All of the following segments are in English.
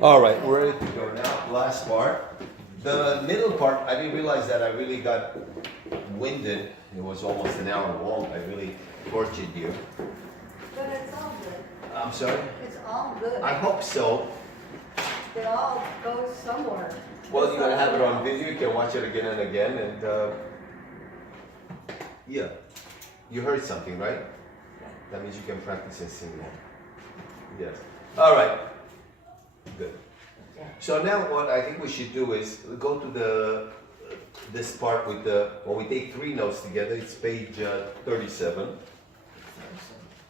All right, we're ready to go now. Last part. The middle part, I didn't realize that I really got winded. It was almost an hour long. I really tortured you. But it's all good. I'm sorry? It's all good. I hope so. It all goes somewhere. Well, you're gonna have it on video. You can watch it again and again. And yeah, you heard something, right? That means you can practice and sing along. Yes. All right. Good. So now what I think we should do is go to this part with when we take three notes together. It's page 37.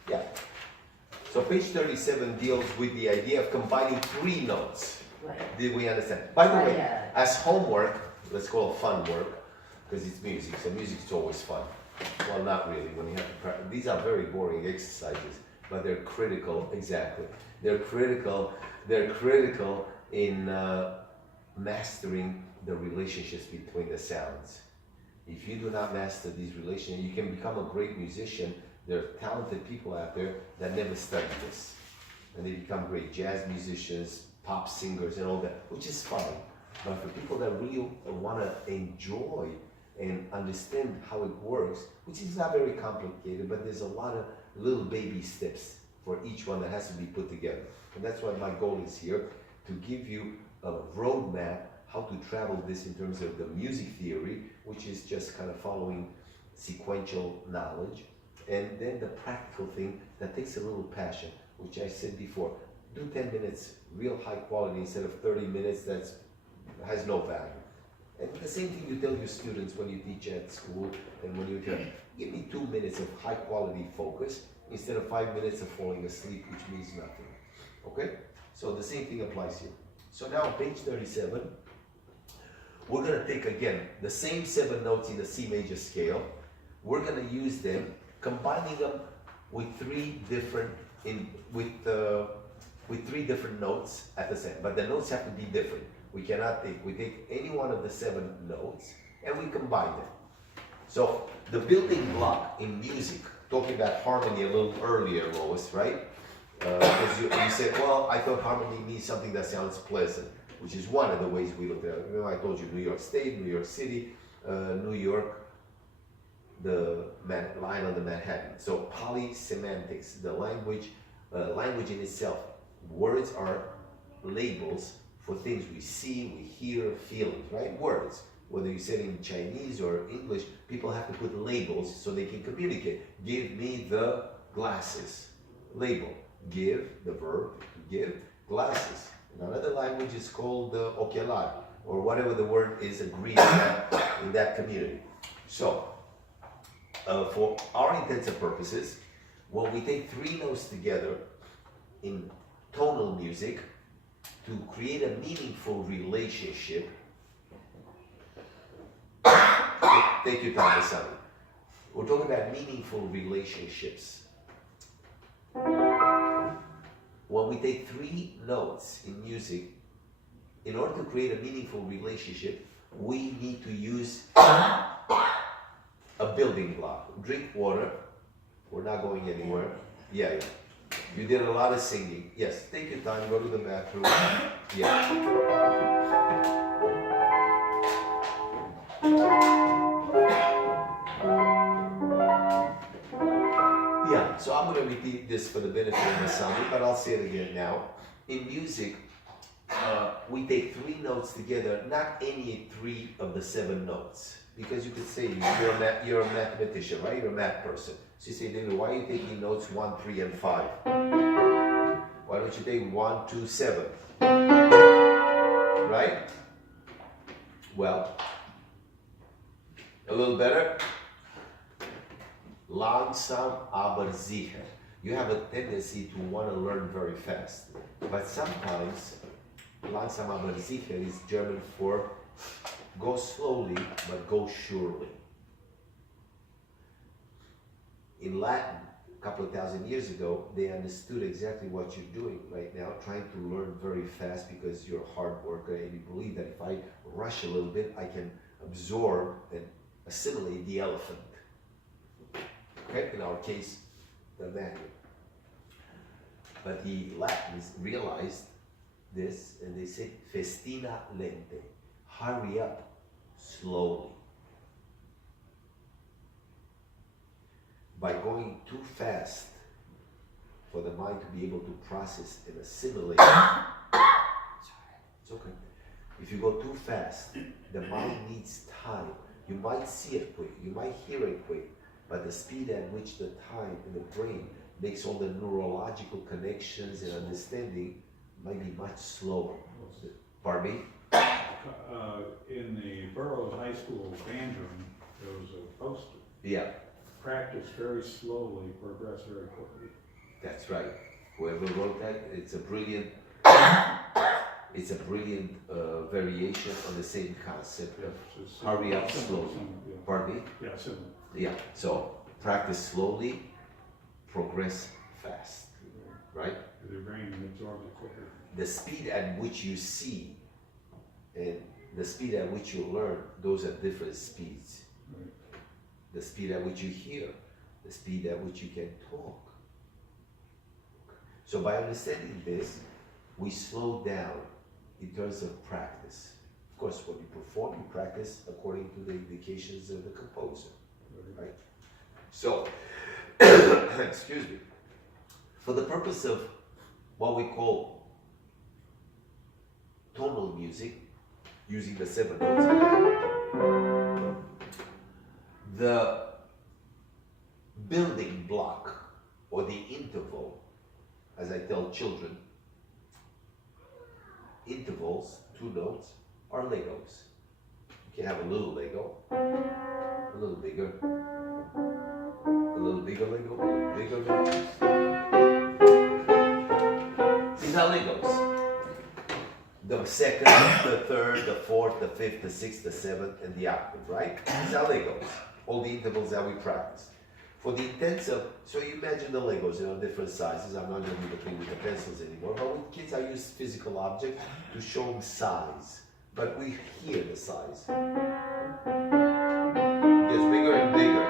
Yeah. So page 37 deals with the idea of combining three notes. Right. Did we understand? By the way, as homework, let's call it fun work, because it's music, so music's always fun. Well, not really, when you have to practice. These are very boring exercises, but they're critical, exactly. They're critical in mastering the relationships between the sounds. If you do not master these relationships, you can become a great musician. There are talented people out there that never study this. And they become great jazz musicians, pop singers and all that, which is fine. But for people that really want to enjoy and understand how it works, which is not very complicated, but there's a lot of little baby steps for each one that has to be put together. And that's why my goal is here, to give you a roadmap how to travel this in terms of the music theory, which is just kind of following sequential knowledge, and then the practical thing that takes a little passion, which I said before. Do 10 minutes real high quality instead of 30 minutes that has no value. And the same thing you tell your students when you teach at school and when you tell, give me 2 minutes of high quality focus instead of 5 minutes of falling asleep, which means nothing. Okay? So the same thing applies here. So now on page 37, we're going to take again the same 7 notes in the C major scale. We're going to use them, combining them with three different notes at the same, but the notes have to be different. We take any one of the 7 notes and we combine them. So the building block in music, talking about harmony a little earlier, Lois, right? Because you said, well, I thought harmony means something that sounds pleasant, which is one of the ways we look at it. You know, I told you New York State, New York City, New York, the line on the Manhattan. So polysemantics, the language in itself. Words are labels for things we see, we hear, feelings, right? Words. Whether you say it in Chinese or English, people have to put labels so they can communicate. Give me the glasses. Label. Give, the verb, give, glasses. In another language it's called ocular, or whatever the word is agreed in that community. So, for our intents and purposes, when we take 3 notes together in tonal music to create a meaningful relationship, take your time, son. We're talking about meaningful relationships. When we take 3 notes in music, in order to create a meaningful relationship, we need to use a building block. Drink water. We're not going anywhere. Yeah. You did a lot of singing. Yes, take your time, go to the bathroom. Yeah. Yeah, so I'm going to repeat this for the benefit of the sound, but I'll say it again now. In music, we take 3 notes together, not any 3 of the 7 notes. Because you could say you're a mathematician, right? You're a math person. So you say, David, why are you taking notes 1, 3, and 5? Why don't you take 1, 2, 7? Right? Well, a little better. Langsam aber sicher. You have a tendency to want to learn very fast. But sometimes, langsam aber sicher is German for go slowly, but go surely. In Latin, a couple of thousand years ago, they understood exactly what you're doing right now, trying to learn very fast because you're a hard worker and you believe that if I rush a little bit, I can absorb and assimilate the elephant. Okay, in our case, the man. But the Latins realized this and they say festina lente, hurry up slowly. By going too fast for the mind to be able to process and assimilate. It's okay. If you go too fast, the mind needs time. You might see it quick, you might hear it quick, but the speed at which the time in the brain makes all the neurological connections and understanding might be much slower. Pardon me? In the Burroughs High School band room, there was a poster. Yeah, Practice very slowly, progress very quickly. that's right. Whoever wrote that, it's a brilliant variation on the same concept of It's hurry up similar, slowly. yeah. Pardon me? Yeah, similar. Yeah, so practice slowly, progress fast, right? The brain absorbs it quicker. The speed at which you see and the speed at which you learn, those are different speeds. Right. The speed at which you hear, the speed at which you can talk. So by understanding this, we slow down in terms of practice. Of course, when you perform, you practice according to the indications of the composer, right? So, excuse me, for the purpose of what we call tonal music, using the 7 notes, the building block or the interval, as I tell children, intervals, 2 notes, are Legos. You can have a little Lego, a little bigger, a little bigger Lego, a little bigger Lego. These are Legos. The second, the third, the fourth, the fifth, the sixth, the seventh, and the octave, right? These are Legos. All the intervals that we practice. For the intents of, so you imagine the Legos, different sizes. I'm not going to be playing with the pencils anymore, but with kids I use physical objects to show them size. But we hear the size. It gets bigger and bigger.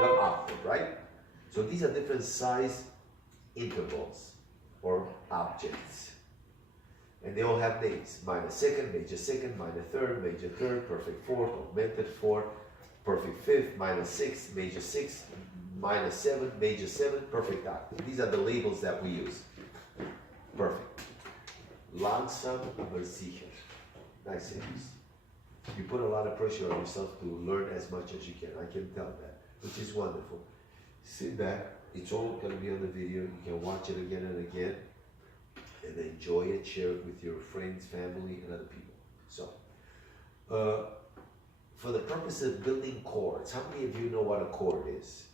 The octave, right? So these are different size intervals or objects. And they all have names. Minor second, major third, major third, perfect fourth, augmented fourth, perfect fifth, minor sixth, major sixth, minor seventh, major seventh, perfect octave. These are the labels that we use. Perfect. Langsam aber sicher. Nice names. You put a lot of pressure on yourself to learn as much as you can. I can tell that, which is wonderful. Sit back. It's all going to be on the video. You can watch it again and again. And enjoy it, share it with your friends, family, and other people. So, for the purpose of building chords, how many of you know what a chord is?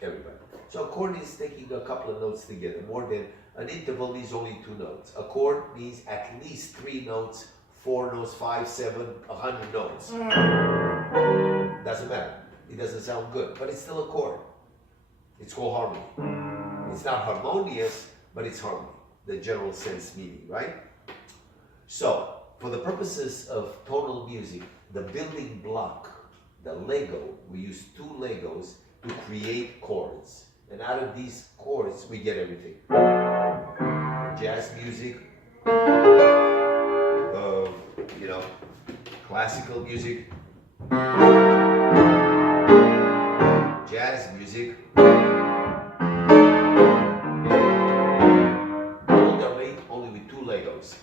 Everybody. So a chord is taking a couple of notes together. More than an interval needs only 2 notes. A chord needs at least 3 notes, 4 notes, 5, 7, 100 notes. Doesn't matter. It doesn't sound good, but it's still a chord. It's called harmony. It's not harmonious, but it's harmony. The general sense meaning, right? So, for the purposes of tonal music, the building block, the Lego, we use 2 Legos to create chords. And out of these chords, we get everything. Jazz music, classical music, jazz music, only with 2 Legos.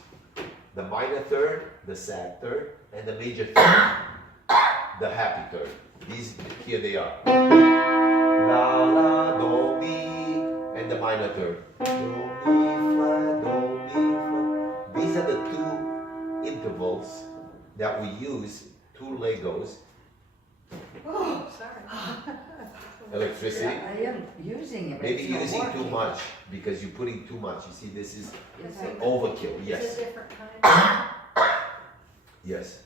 The minor third, the sad third, and the major third, the happy third. These, here they are. La, la, do, mi, and the minor third. Do, mi, fa, do, mi, fa. These are the 2 intervals that we use, 2 Legos. Oh, sorry. Electricity. I am using it. Maybe it's not using too working. much because you're putting too much. You see, this is Yes, Is it- overkill. Is Yes, it different kind? yes.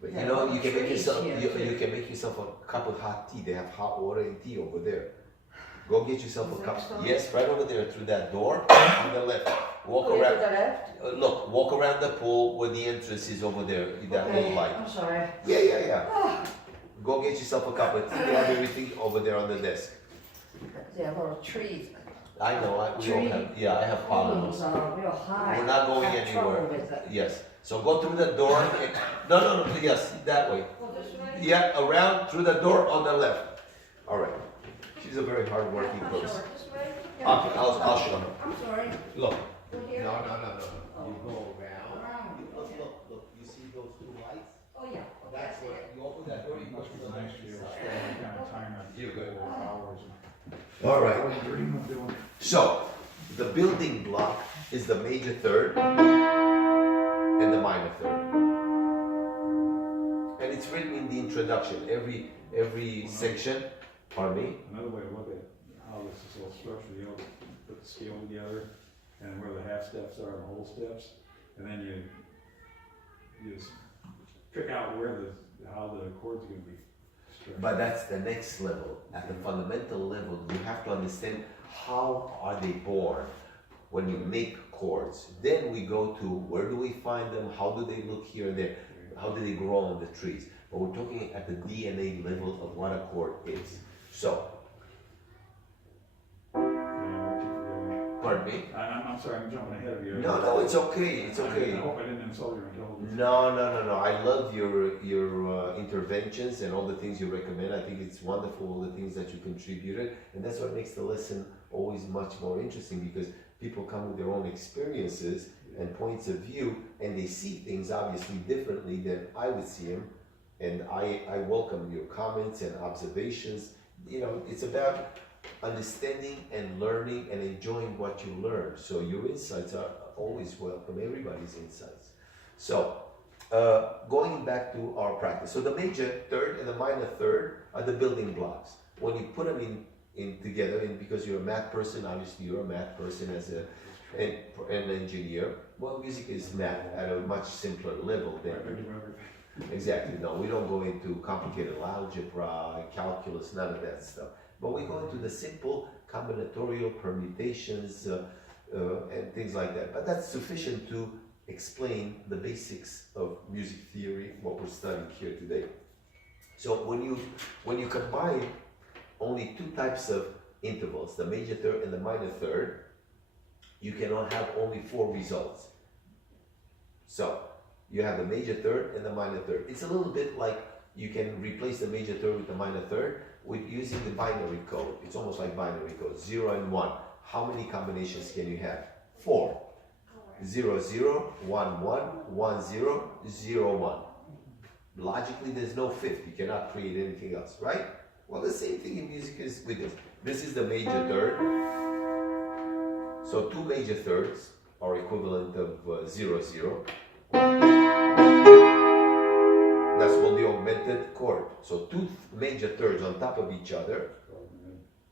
But Yeah, you know, you can make trees yourself here, you too. can make yourself a cup of hot tea. They have hot water and tea over there. Go get yourself Is a there cup. some? Yes, right over there through that door on the left. Walk Oh, yeah, to around. the left? Look, walk around the pool where the entrance is over there. That little Okay, light. I'm sorry. Yeah. go get yourself a cup of tea. You have everything over there on the desk. There are little trees. I know, we all have, yeah, I have Columns polymers. are real high. We're not going Have trouble anywhere. with it. Yes, so go through the door, no, yes, that way. Yeah, around, through the door on the left. All right, she's a very hard-working person. I'll show her. I'm sorry. Look. We're here? No. Oh. You go around. Around. Look, you see those two lights? Oh, yeah. That's where, you open that door, you go Must to be the nice left to be able to side. spend that kind of time on You're good. hours. All right. I dream of doing. So, the building block is the major third and the minor third. And it's written in the introduction, every section, pardon me? Another way to look at how this is all structured, you know, put the scale together and where the half steps are and the whole steps, and then you just pick out how the chords are gonna be structured. But that's the next level. At the fundamental level, you have to understand how are they born when you make chords. Then we go to where do we find them, how do they look here and there, how do they grow on the trees. But we're talking at the DNA level of what a chord is. So, pardon me? I'm sorry, I'm jumping ahead of you. No, it's okay, it's okay. I hope I didn't insult your intelligence. No. I love your interventions and all the things you recommend. I think it's wonderful, all the things that you contributed. And that's what makes the lesson always much more interesting because people come with their own experiences and points of view and they see things obviously differently than I would see them. And I welcome your comments and observations. You know, it's about understanding and learning and enjoying what you learn. So your insights are always welcome, everybody's insights. So going back to our practice. So the major third and the minor third are the building blocks. When you put them in together, and because you're a math person, obviously you're a math person as an engineer. Well, music is math at a much simpler level than exactly. No, we don't go into complicated algebra, calculus, none of that stuff. But we go into the simple combinatorial permutations and things like that. But that's sufficient to explain the basics of music theory, what we're studying here today. So when you combine only two types of intervals, the major third and the minor third, you cannot have only 4 results. So you have the major third and the minor third. It's a little bit like you can replace the major third with the minor third with using the binary code. It's almost like binary code, 0 and 1. How many combinations can you have? 4. 0, 0, 1, 1, 1, 0, 0, 1. Logically, there's no fifth. You cannot create anything else, right? Well, the same thing in music is with this. This is the major third. So 2 major thirds are equivalent of 0, 0. That's called the augmented chord. So 2 major thirds on top of each other.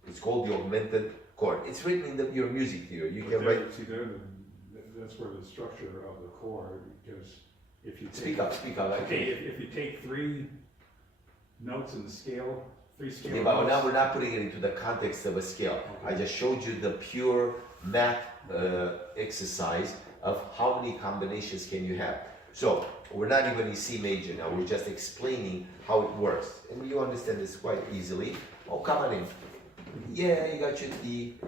It's called the augmented chord. It's written in your music theory. You can write. See, that's where the structure of the chord, because if you take, Speak up. Okay, if you take 3 notes in the scale, 3 scale Yeah, but notes. now we're not putting it into the context of a scale. Okay. I just showed you the pure math exercise of how many combinations can you have. So we're not even in C major now. We're just explaining how it works, and you understand this quite easily. Oh, come on in. Yeah, you got your tea.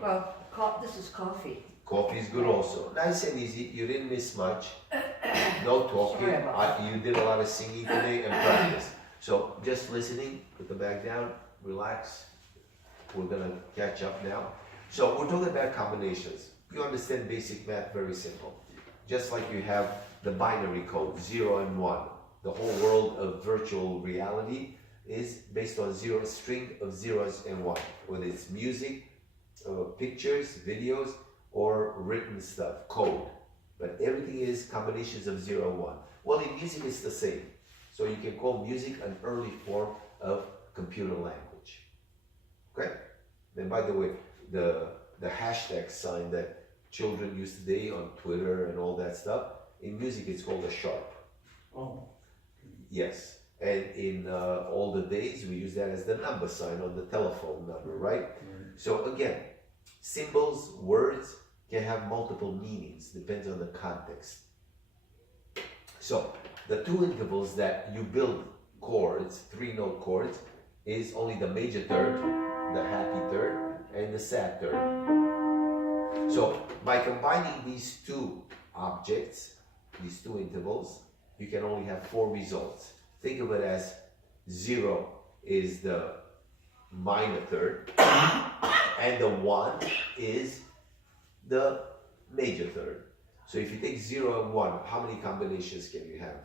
Well, this is coffee. Coffee is good also. Nice and easy. You didn't miss much. No talking. Sorry about You did a lot of singing today and practice. So just listening. Put the bag down. Relax. We're gonna catch up now. So we're talking about combinations. You understand basic math, very simple. Just like you have the binary code, 0 and 1. The whole world of virtual reality is based on a string of zeros and one, whether it's music, pictures, videos, or written stuff, code. But everything is combinations of 0 and 1. Well, in music it's the same. So you can call music an early form of computer language. Okay? Then by the way, the hashtag sign that children use today on Twitter and all that stuff, in music it's called a sharp. Oh. Yes. And in older days, we use that as the number sign on the telephone number, right? So again, symbols, words can have multiple meanings, depends on the context. So the 2 intervals that you build chords, 3-note chords, is only the major third, the happy third, and the sad third. So by combining these two objects, these two intervals, you can only have 4 results. Think of it as 0 is the minor third, and the 1 is the major third. So if you take 0 and 1, how many combinations can you have?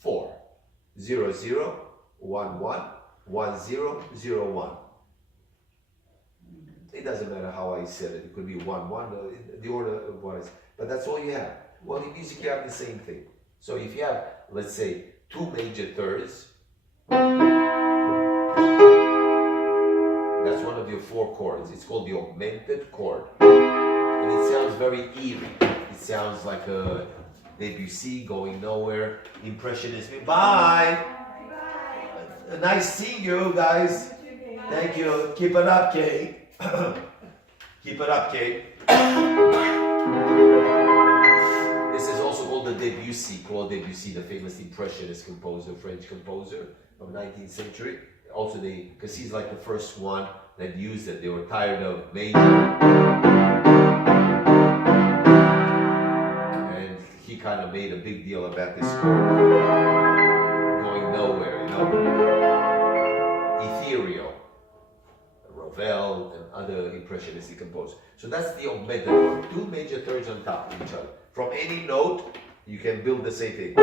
4. 0, 0, 1, 1, 1, 0, 0, 1. It doesn't matter how I said it. It could be 1, 1, the order of what is. But that's all you have. Well, in music you have the same thing. So if you have, let's say, 2 major thirds, that's one of your 4 chords. It's called the augmented chord. And it sounds very eerie. It sounds like a Debussy going nowhere, impressionist. Bye! Nice seeing you guys. Thank you. Keep it up, Kate. Keep it up, Kate. This is also called the Debussy. Claude Debussy, the famous impressionist composer, French composer of 19th century. Also, because he's like the first one that used it. They were tired of major. And he kind of made a big deal about this chord going nowhere, you know. Ethereal. Ravel and other impressionistic composers. So that's the augmented one. 2 major thirds on top of each other. From any note, you can build the same thing.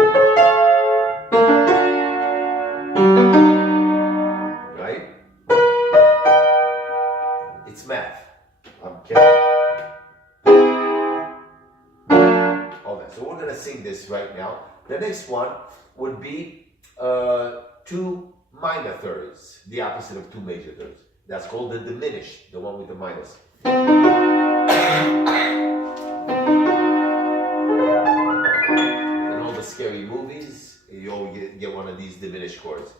Right? It's math. I'm kidding. All that. So we're going to sing this right now. The next one would be 2 minor thirds, the opposite of 2 major thirds. That's called the diminished, the one with the minus. In all the scary movies, you always get one of these diminished chords.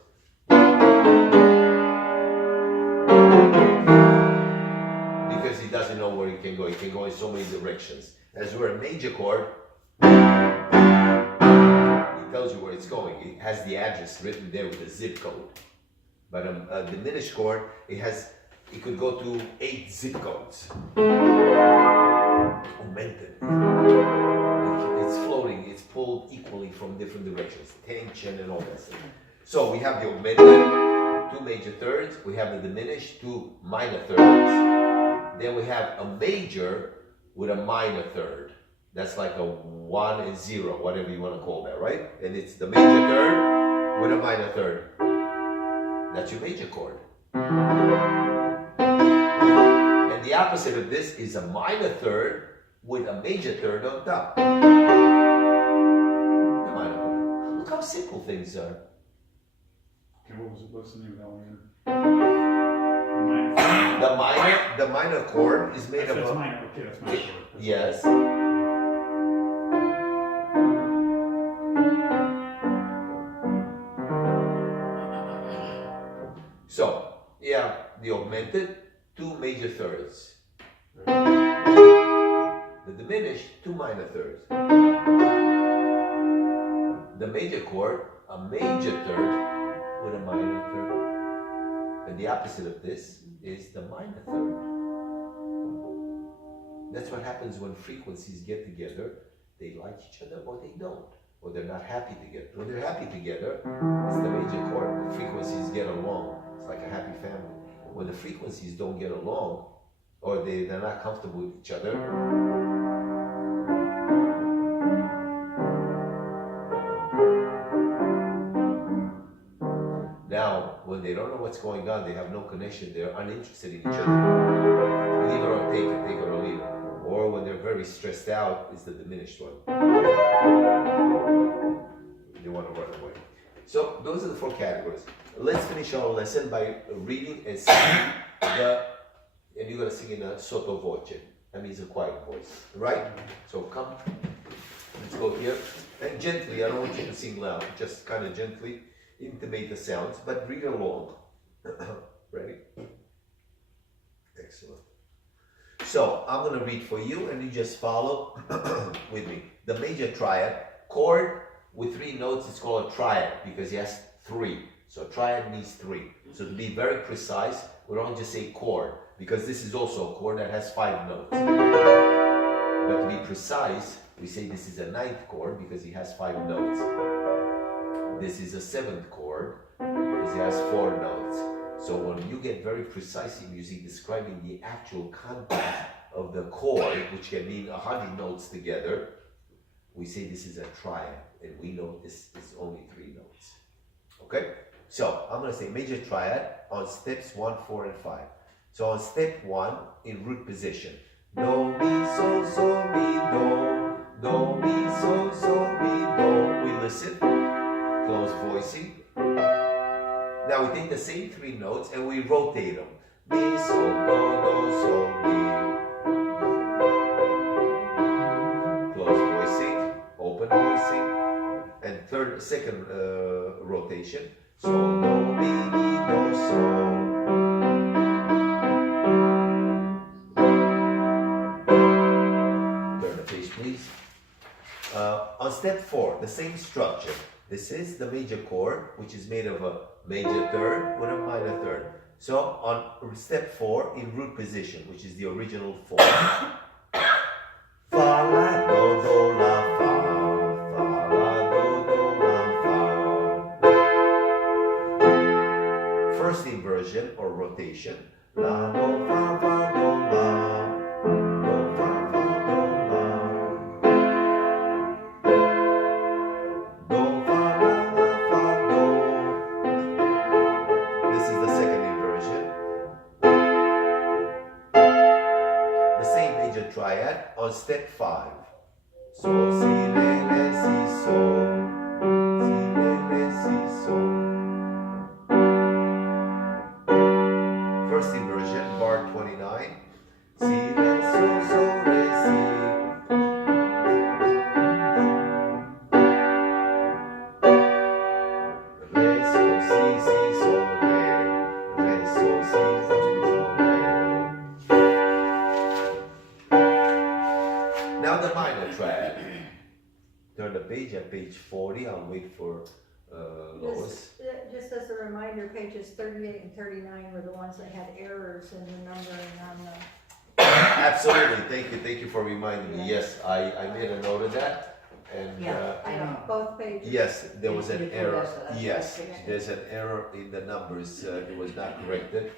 Because he doesn't know where he can go. He can go in so many directions. As we're a major chord, it tells you where it's going. It has the address written there with a zip code. But a diminished chord, it could go to 8 zip codes. Augmented. It's floating, it's pulled equally from different directions. Tension and all that stuff. So we have the augmented, 2 major thirds. We have the diminished, 2 minor thirds. Then we have a major with a minor third. That's like a 1 and 0, whatever you want to call that, right? And it's the major third with a minor third. That's your major chord. And the opposite of this is a minor third with a major third on top. The minor chord. Look how simple things are. Okay, what's the name of that one? The minor chord is made That's of minor. Okay, that's minor chord. yes. So, yeah, the augmented, 2 major thirds. The diminished, 2 minor thirds. The major chord, a major third with a minor third. And the opposite of this is the minor third. That's what happens when frequencies get together. They like each other or they don't. Or they're not happy together. When they're happy together, it's the major chord. The frequencies get along. It's like a happy family. When the frequencies don't get along, or they're not comfortable with each other, now, when they don't know what's going on, they have no connection, they're uninterested in each other. Leave it or take it or leave it. Or when they're very stressed out, it's the diminished one. They want to run away. So those are the 4 categories. Let's finish our lesson by reading and singing and you're going to sing in a sotto voce. That means a quiet voice, right? So come, let's go here. And gently, I don't want you to sing loud, just kind of gently intimate the sounds, but read along. Ready? Excellent. So I'm going to read for you and you just follow with me. The major triad chord with 3 notes is called a triad because it has 3. So triad means 3. So to be very precise, we don't just say chord, because this is also a chord that has 5 notes. But to be precise, we say this is a 9th chord because it has 5 notes. This is a 7th chord because it has 4 notes. So when you get very precise in music, describing the actual content of the chord, which can mean 100 notes together, we say this is a triad, and we know this is only 3 notes. Okay? So I'm going to say major triad on steps 1, 4, and 5. So on step 1, in root position, do, mi, so, mi, do, mi, so, mi, do. We listen, close voicing. Now we take the same 3 notes and we rotate them. Mi, so, mi. Close voicing, open voicing, and second rotation. So, do, mi, do, so. Turn the page, please. On step 4, the same structure. This is the major chord, which is made of a major third with a minor third. So on step 4, in root position, which is the original form, fa, la, do, la, fa, la, do, la, fa. First inversion or rotation, la, do, fa, do, la. Triad on step 5. So, si, re, si, so. Si, re, si, so. First inversion, bar 29. Si, re, so, re, si. Re, so, si, so, re. Re, so, si, so, re. Now the minor triad. Turn the page at page 40. I'll wait for Lois. Just as a reminder, pages 38 and 39 were the ones that had errors in the numbering on the. Absolutely. Thank you for reminding me. Yes, I made a note of that. And I know. Both pages. yes, there was an You told error. us that. Yes, Okay. there's an error in the numbers. It was not corrected.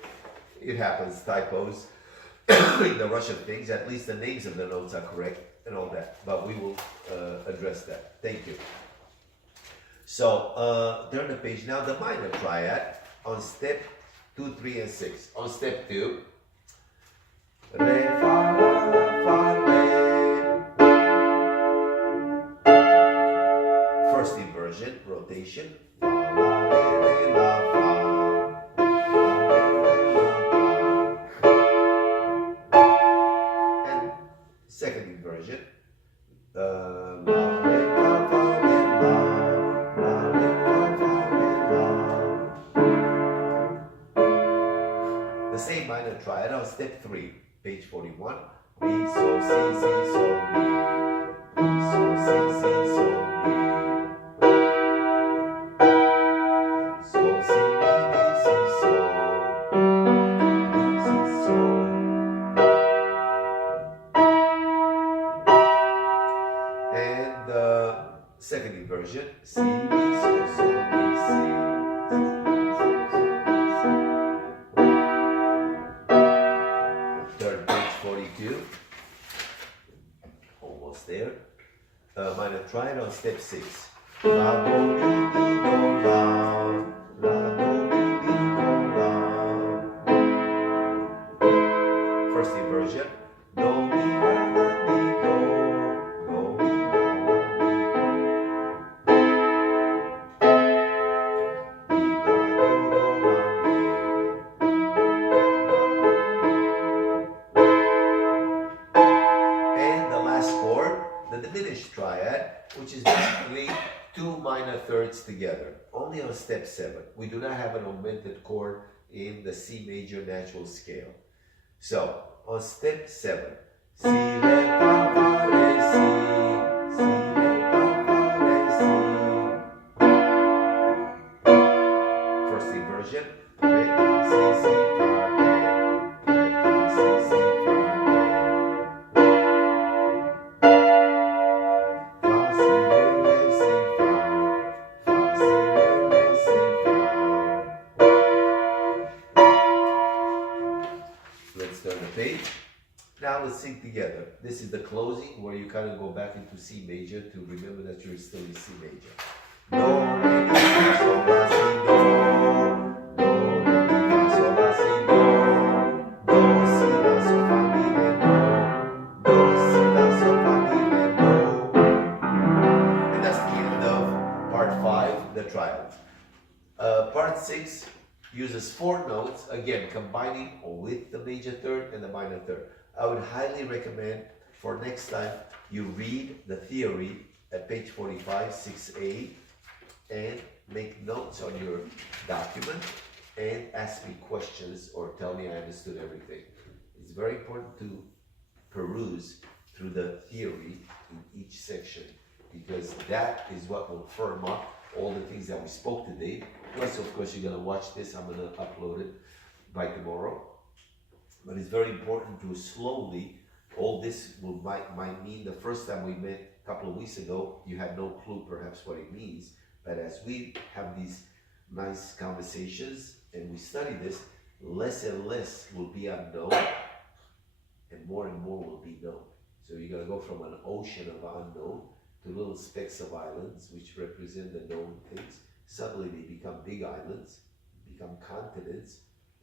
It happens, typos in the Russian things. At least the names of the notes are correct and all that. But we will address that. Thank you. So turn the page now. The minor triad on step 2, 3, and 6. On step 2, re, fa, la, re. First inversion, rotation. Fa, la, re, la, fa. La, re, la, fa. And second inversion. La, re, fa, fa, re, la. La, re, fa, fa, re, la. The same minor triad on step 3, page 41. Mi, so, si, so, mi. Mi, so, si, so, mi. So, si, mi, si, so. Mi, si, so. And the second inversion, si, mi, so, mi, si. Third page 42. Almost there. Minor triad on step 6. La, do, mi, mi, do, la. La, do, mi, mi, do, la. First inversion. Do, mi, la, la, mi, do. Do, mi, la, la, mi, do. Mi, la, do, do, la, mi. And the last chord, the diminished triad, which is basically 2 minor thirds together, only on step 7. We do not have an augmented chord in the C major natural scale. So, on step 7, si, re, fa, fa, re, si, si, re, fa, fa, re, si. version. Ré, fa, si, si, fa, ré. Ré, fa, si, si, fa, ré. Fa, si, ré, si, fa. Fa, si, ré, si, fa. Let's turn the page. Now let's sing together. This is the closing where you kind of go back into C major to remember that you're still in C major. Do, re, mi, fa, sol, la, si, do. Do, re, mi, fa, sol, la, si, do. Do, si, la, sol, fa, mi, re, do. Do, si, la, sol, fa, mi, re, do. And that's the end of part 5, the triad. Part 6 uses 4 notes, again combining with the major third and the minor third. I would highly recommend for next time you read the theory at page 45, 6a, and make notes on your document and ask me questions or tell me I understood everything. It's very important to peruse through the theory in each section because that is what will firm up all the things that we spoke today. Plus, of course, you're going to watch this. I'm going to upload it by tomorrow. But it's very important to slowly, all this might mean the first time we met a couple of weeks ago, you had no clue perhaps what it means. But as we have these nice conversations and we study this, less and less will be unknown and more will be known. So you're going to go from an ocean of unknown to little specks of islands which represent the known things. Suddenly they become big islands, become continents,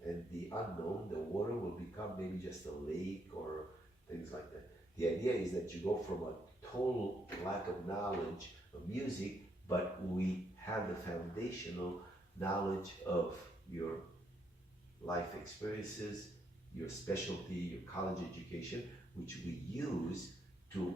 and the unknown, the water, will become maybe just a lake or things like that. The idea is that you go from a total lack of knowledge of music, but we have the foundational knowledge of your life experiences, your specialty, your college education, which we use to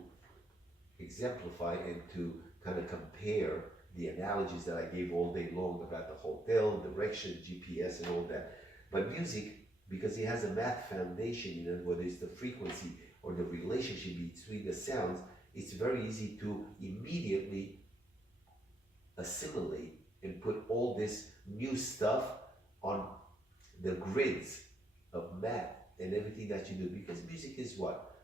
exemplify and to kind of compare the analogies that I gave all day long about the hotel, direction, GPS, and all that. But music, because it has a math foundation in it, whether it's the frequency or the relationship between the sounds, it's very easy to immediately assimilate and put all this new stuff on the grids of math and everything that you do. Because music is what?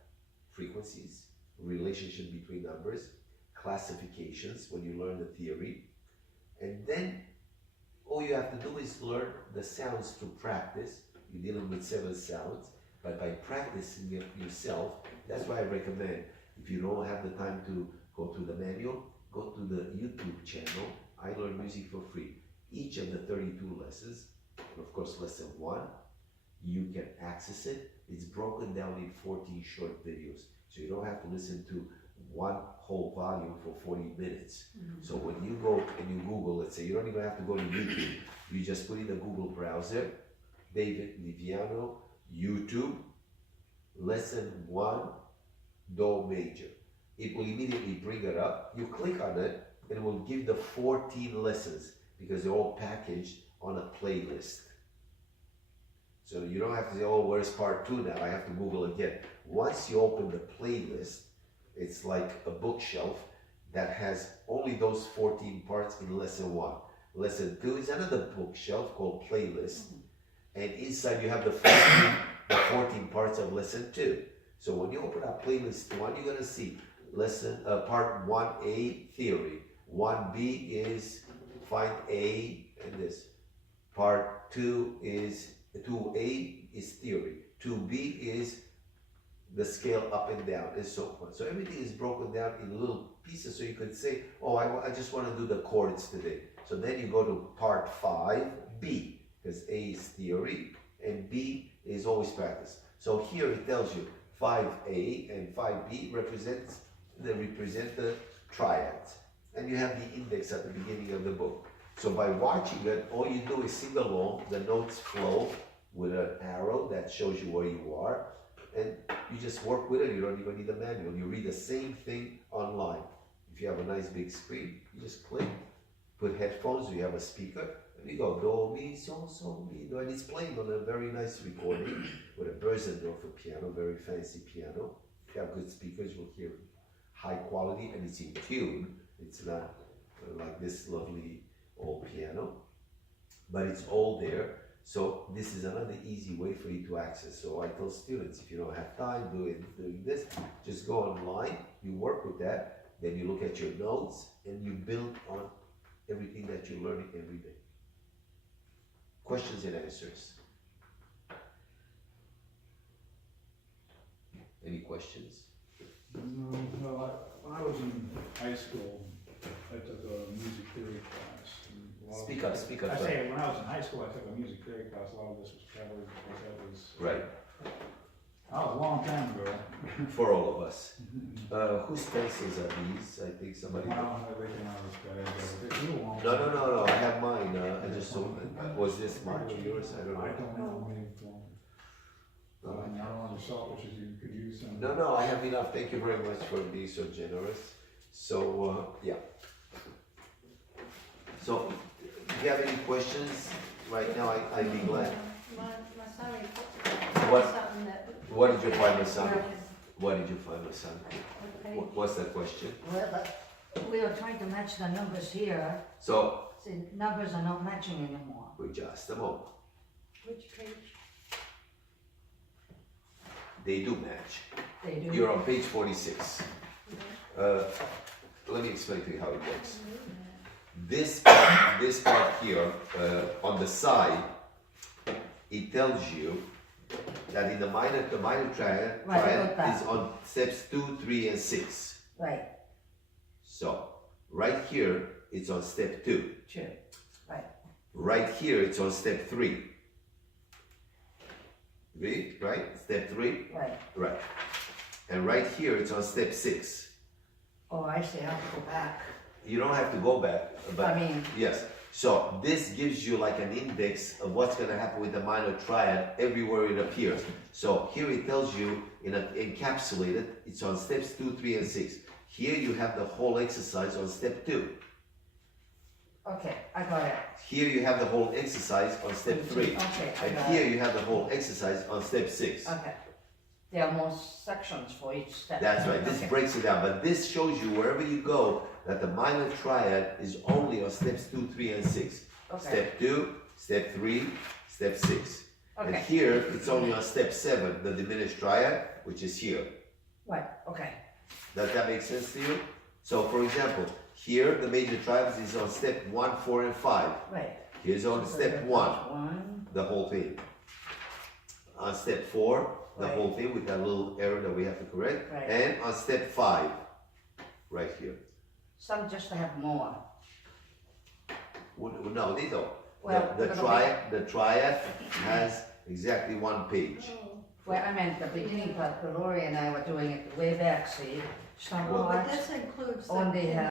Frequencies, relationship between numbers, classifications when you learn the theory, and then all you have to do is learn the sounds through practice. You're dealing with 7 sounds, but by practicing it yourself, that's why I recommend, if you don't have the time to go through the manual, go to the YouTube channel. I Learn Music for Free. Each of the 32 lessons, and of course lesson 1, you can access it. It's broken down in 14 short videos. So you don't have to listen to one whole volume for 40 minutes. So when you go and you Google, let's say, you don't even have to go to YouTube. You just put in the Google browser, David Livianu, YouTube, lesson 1, Do major. It will immediately bring it up. You click on it, and it will give the 14 lessons because they're all packaged on a playlist. So you don't have to say, oh, where's part 2 now? I have to Google again. Once you open the playlist, it's like a bookshelf that has only those 14 parts in lesson 1. Lesson 2 is another bookshelf called playlist. And inside you have the 14 parts of lesson 2. So when you open up playlist 1, you're going to see lesson part 1A, theory. 1B is find A and this. Part 2 is 2A is theory. 2B is the scale up and down, and so forth. So everything is broken down in little pieces, so you could say, oh, I just want to do the chords today. So then you go to part 5, B, because A is theory, and B is always practice. So here it tells you 5A and 5B represent the triads. And you have the index at the beginning of the book. So by watching it, all you do is sing along, the notes flow with an arrow that shows you where you are, and you just work with it. You don't even need a manual. You read the same thing online. If you have a nice big screen, you just click, put headphones, you have a speaker, and you go do, mi, so, mi, do, and it's playing on a very nice recording with a Bösendorfer piano, very fancy piano. If you have good speakers, you'll hear high quality, and it's in tune. It's not like this lovely old piano. but it's all there. So this is another easy way for you to access. So I tell students, if you don't have time doing this, just go online, you work with that, then you look at your notes and you build on everything that you're learning every day. Questions and answers. Any questions? No, when I was in high school, I took a music theory class. And a lot of- Speak up. I say, when I was in high school, I took a music theory class, a lot of this was covered, because that was. Right, That was a long time ago. for all of us. Whose pencils are these? I think somebody. Wow, everything I was bad. No, I have mine. I just saw, was this mine or yours? I don't I know. don't know, maybe, I don't want to selfish as you could use some. No, I have enough. Thank you very much for being so generous. So, yeah. So, if you have any questions right now, I'd be glad. My son, What? something that. What did you find, my son? What did you find, my son? Okay. What's that question? Well, we are trying to match the numbers here. So, See, numbers are not matching anymore. wait just a moment. Which page? They do match. They do. You're on page 46. Let me explain to you how it works. This part here, on the side, it tells you that in the minor triad Right, I got that. is on steps 2, 3, and 6. Right, So, right here, it's on step 2. true, Right here, it's on step 3. Read, right? Step 3? right. Right. And right here, it's on step 6. Oh, I see, I have to go back. You don't have to go back, but I mean, yes. So this gives you like an index of what's going to happen with the minor triad everywhere it appears. So here it tells you in a encapsulated, it's on steps 2, 3, and 6. Here you have the whole exercise on step 2. okay, I got it. Here you have the whole exercise on step 3. Okay, I And got here it. you have the whole exercise on step 6. Okay. There are more sections for each step. That's right, this Okay. breaks it down, but this shows you wherever you go that the minor triad is only on steps 2, 3, and 6. Okay, Step 2, step 3, step 6. And okay, here, it's only on step 7, the diminished triad, which is here. right, okay, Does that make sense to you? So for example, here, the major triads is on step 1, 4, and 5. right. Here's on So step that's 1, One, the whole thing. On step 4, the Right. whole thing with that little error that we have to correct. Right. And on step 5, right here. some just have more. No, they don't. Well, The it'll the triad has exactly 1 page. Well, I meant the beginning part, Gloria and I were doing it way back, see? Some Well, But parts this includes the. only have